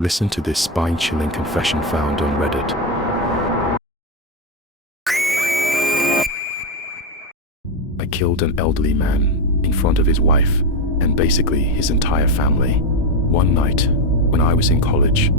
Listen to this spine-chilling confession found on Reddit. I killed an elderly man in front of his wife and basically his entire family. One night, when I was in college,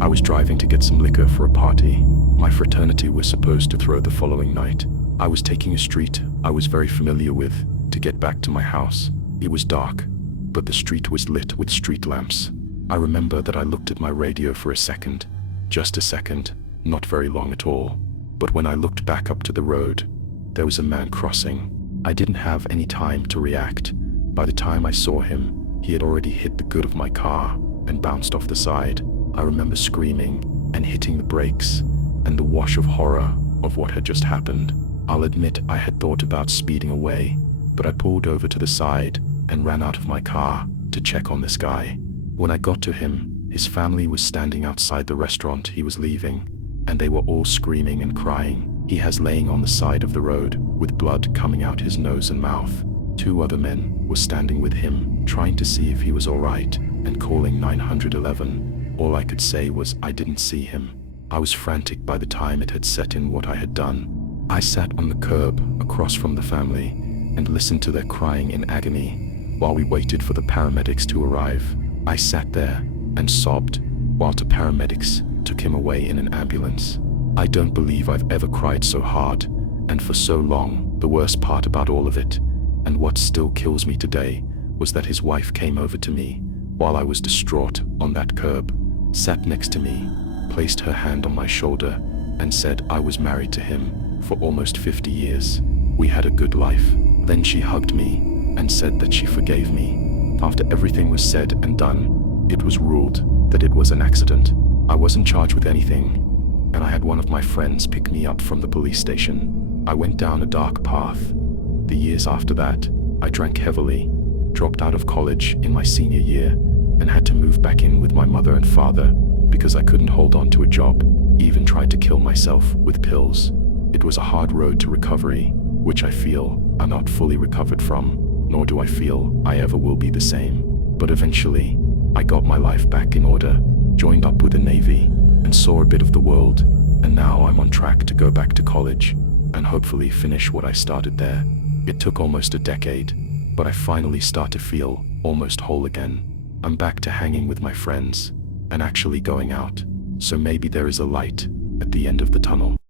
I was driving to get some liquor for a party my fraternity was supposed to throw the following night. I was taking a street I was very familiar with to get back to my house. It was dark, but the street was lit with street lamps. I remember that I looked at my radio for a second, just a second, not very long at all. But when I looked back up to the road, there was a man crossing. I didn't have any time to react. By the time I saw him, he had already hit the hood of my car and bounced off the side. I remember screaming and hitting the brakes, and the wash of horror of what had just happened. I'll admit I had thought about speeding away, but I pulled over to the side and ran out of my car to check on this guy. When I got to him, his family was standing outside the restaurant he was leaving, and they were all screaming and crying. He has laying on the side of the road with blood coming out his nose and mouth. Two other men were standing with him, trying to see if he was alright and calling 911. All I could say was I didn't see him. I was frantic by the time it had set in what I had done. I sat on the curb across from the family and listened to their crying in agony while we waited for the paramedics to arrive. I sat there and sobbed while the paramedics took him away in an ambulance. I don't believe I've ever cried so hard and for so long. The worst part about all of it, and what still kills me today, was that his wife came over to me while I was distraught on that curb, sat next to me, placed her hand on my shoulder, and said I was married to him for almost 50 years. We had a good life. Then she hugged me and said that she forgave me. After everything was said and done, it was ruled that it was an accident. I wasn't charged with anything, and I had one of my friends pick me up from the police station. I went down a dark path. The years after that, I drank heavily, dropped out of college in my senior year, and had to move back in with my mother and father because I couldn't hold on to a job, even tried to kill myself with pills. It was a hard road to recovery, which I feel I'm not fully recovered from, nor do I feel I ever will be the same. But eventually, I got my life back in order, joined up with the Navy, and saw a bit of the world, and now I'm on track to go back to college and hopefully finish what I started there. It took almost a decade, but I finally start to feel almost whole again. I'm back to hanging with my friends and actually going out, so maybe there is a light at the end of the tunnel.